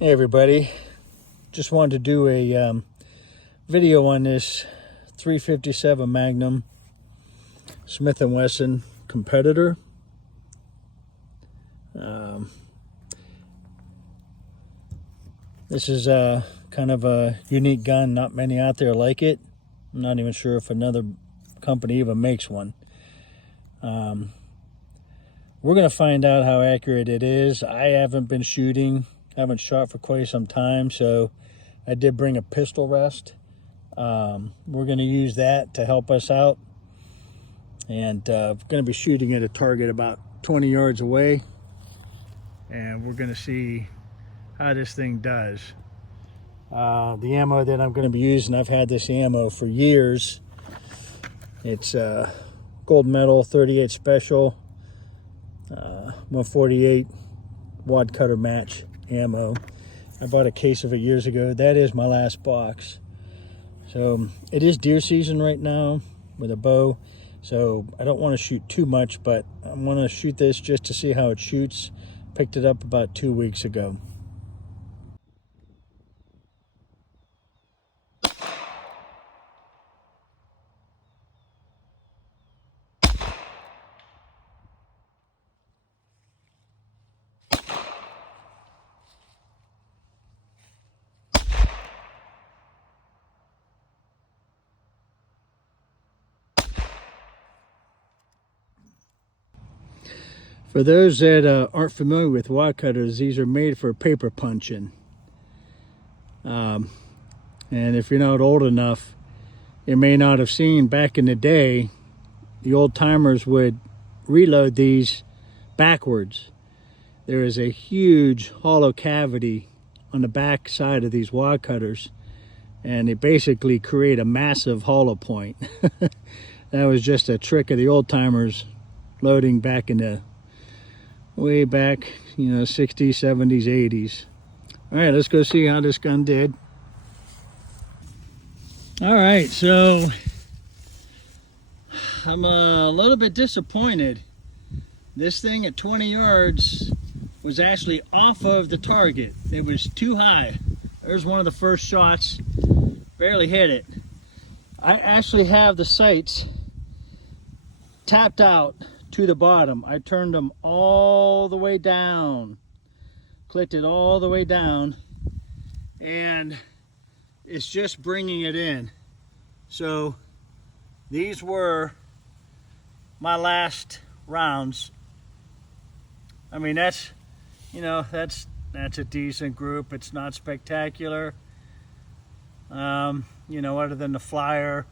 Hey everybody, just wanted to do a video on this 357 Magnum Smith Wesson competitor. This is kind of a unique gun, not many out there like it. I'm not even sure if another company even makes one. We're going to find out how accurate it is. I haven't been shooting, haven't shot for quite some time, so I did bring a pistol rest. We're going to use that to help us out, and we're going to be shooting at a target about 20 yards away, and we're going to see how this thing does. The ammo that I'm going to be using, I've had this ammo for years. It's gold medal 38 special 148 wad cutter match ammo. I bought a case of it years ago. That is my last box. So it is deer season right now with a bow, so I don't want to shoot too much, but I want to shoot this just to see how it shoots. Picked it up about 2 weeks ago. For those that aren't familiar with wad cutters, these are made for paper punching. And if you're not old enough, you may not have seen back in the day, the old timers would reload these backwards. There is a huge hollow cavity on the back side of these wad cutters, and they basically create a massive hollow point. That was just a trick of the old timers loading back in the way back, 60s, 70s, 80s. All right, let's go see how this gun did. All right, so I'm a little bit disappointed. This thing at 20 yards was actually off of the target. It was too high. There's one of the first shots, barely hit it. I actually have the sights tapped out to the bottom. I turned them all the way down, clicked it all the way down, and it's just bringing it in. So these were my last rounds. I mean, that's a decent group. It's not spectacular. Other than the flyer,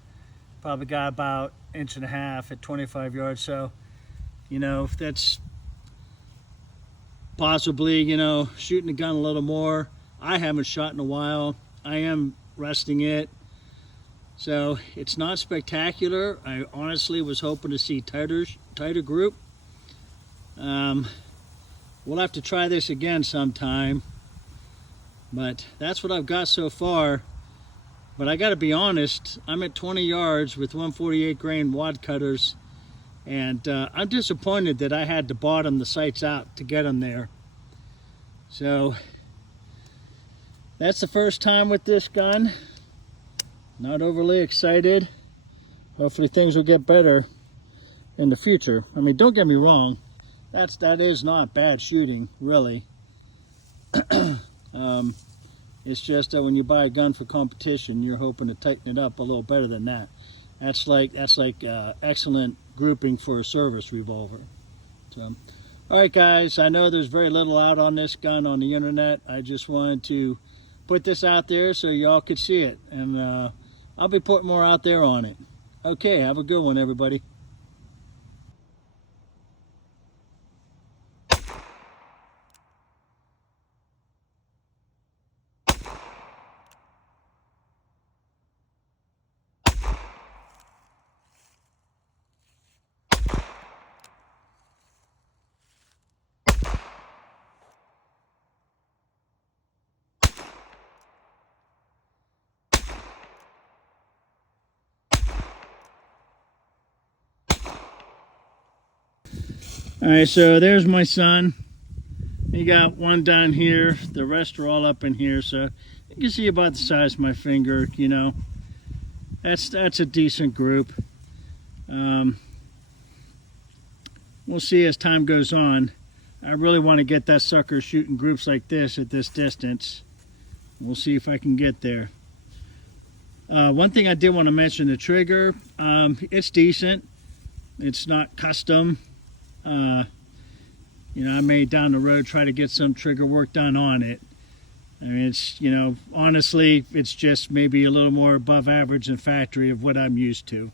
probably got about 1.5 inches at 25 yards. So, if that's possibly, shooting the gun a little more. I haven't shot in a while. I am resting it. So it's not spectacular. I honestly was hoping to see tighter group. We'll have to try this again sometime. But that's what I've got so far. But I got to be honest, I'm at 20 yards with 148 grain wad cutters. And I'm disappointed that I had to bottom the sights out to get them there. So that's the first time with this gun. Not overly excited. Hopefully things will get better in the future. I mean, don't get me wrong. That is not bad shooting, really. It's just that when you buy a gun for competition, you're hoping to tighten it up a little better than that. That's like excellent grouping for a service revolver. So, all right, guys, I know there's very little out on this gun on the internet. I just wanted to put this out there so y'all could see it, and I'll be putting more out there on it. Okay, have a good one, everybody. All right, so there's my son, You got one down here. The rest are all up in here, so you can see about the size of my finger. You know, that's a decent group. We'll see as time goes on. I really want to get that sucker shooting groups like this at this distance. We'll see if I can get there. One thing I did want to mention, the trigger, it's decent. It's not custom. You know, I may down the road try to get some trigger work done on it. I mean, it's, you know, honestly, it's just maybe a little more above average than factory of what I'm used to.